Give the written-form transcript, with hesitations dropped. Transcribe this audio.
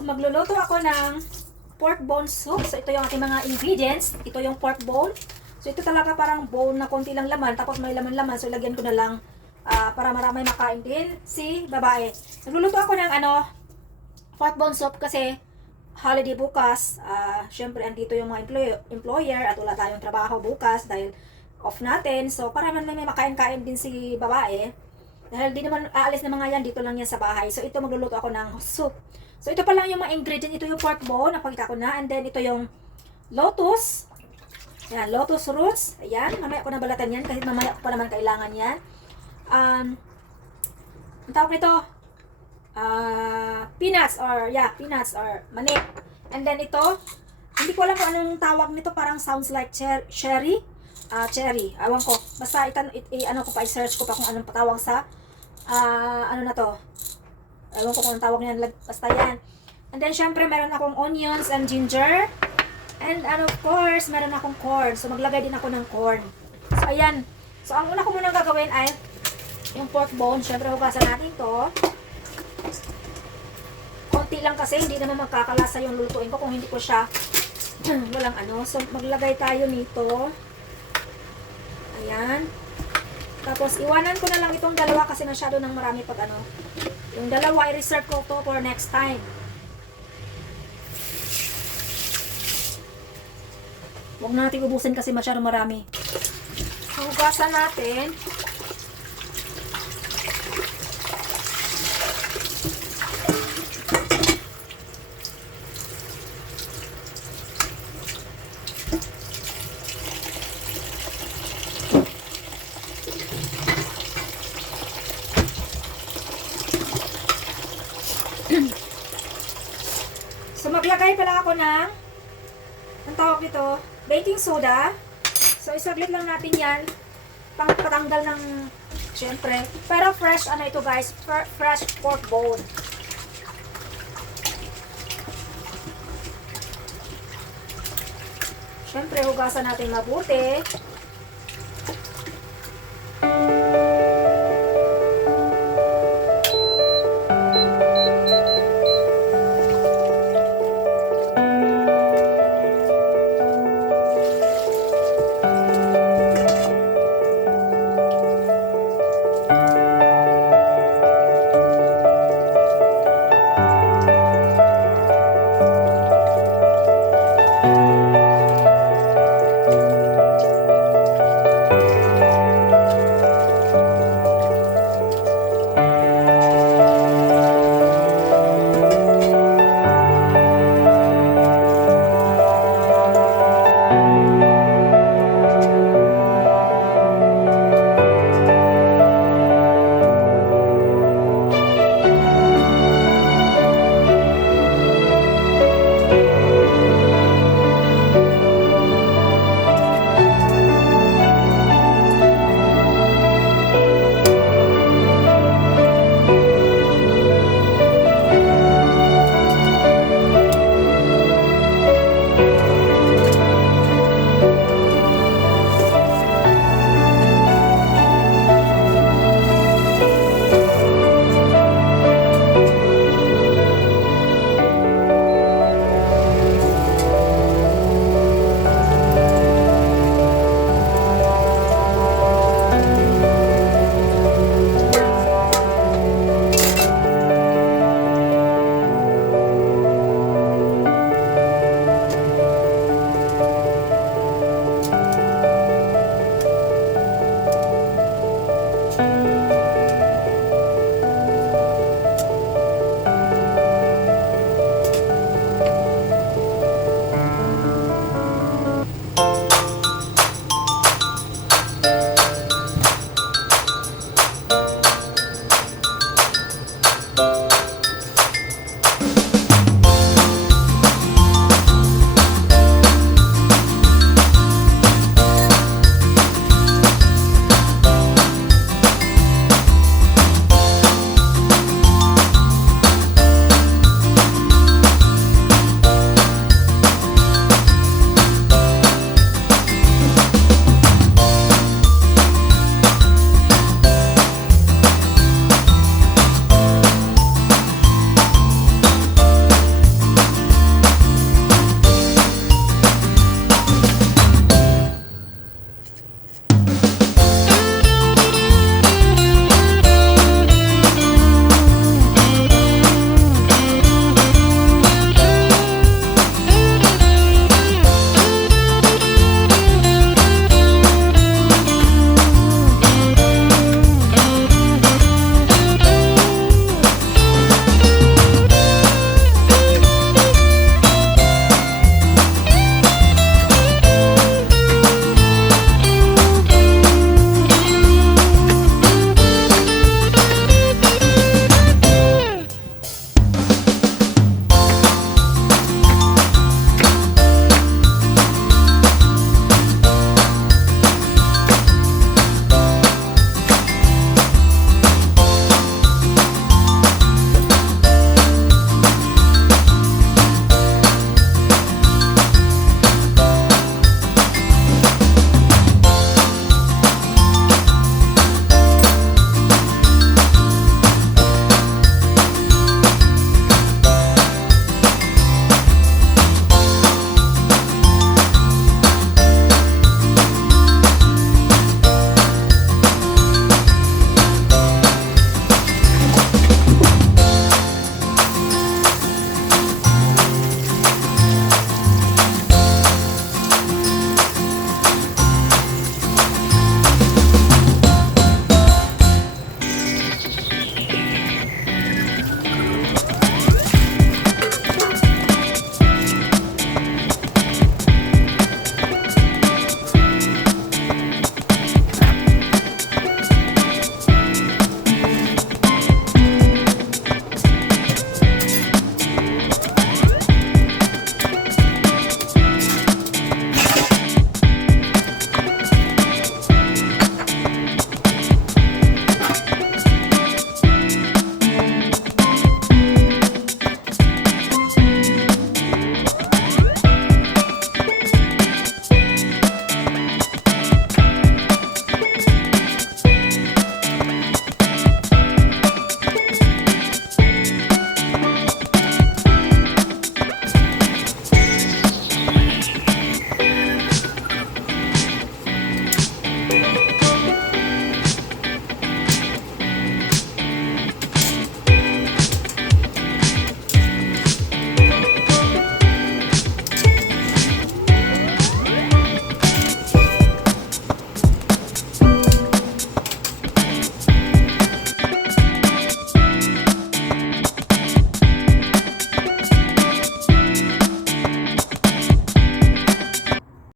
So magluluto ako ng pork bone soup. So ito yung ating mga ingredients. Ito yung pork bone. So ito talaga parang bone na konti lang laman. Tapos may laman-laman. So lagyan ko na lang para marami makain din si babae. Nagluluto ako ng pork bone soup kasi holiday bukas. Syempre andito yung mga employer at wala tayong trabaho bukas dahil off natin. So para man may makain-kain din si babae. Dahil di naman aalis na mga yan, dito lang yan sa bahay. So ito magluluto ako ng soup. So ito pa lang yung mga ingredient. Ito yung pork bone, napakita ko na. And then ito yung lotus. Ayan, lotus roots. Ayan, mamaya ko na balatan yan kasi mamaya ko pa naman kailangan yan. Ang tawag nito, peanuts or mani. And then ito, hindi ko alam kung anong tawag nito, parang sounds like cherry. Cherry, awan ko. Basta ano ko pa, i-search ko pa kung anong patawag sa ano na to. Ewan ko kung anong tawag niyan, basta yan. And then syempre meron akong onions and ginger. And of course, meron akong corn. So maglagay din ako ng corn. So ayan. So ang una ko muna gagawin ay yung pork bone. Syempre hugasan natin to. Konti lang kasi hindi naman magkakalasa yung lulutuin ko kung hindi ko siya walang ano. So maglagay tayo nito. Ayan. Tapos, iwanan ko na lang itong dalawa kasi masyado nang marami pag ano. Yung dalawa, i-reserve ko to for next time. Huwag natin ubusin kasi masyado marami. Hugasan natin. So maglagay pala ako ng ang tawag nito, baking soda. So isaglit lang natin yan pang patanggal ng syempre. Pero fresh ano ito guys, fresh pork bone. Syempre hugasan natin mabuti.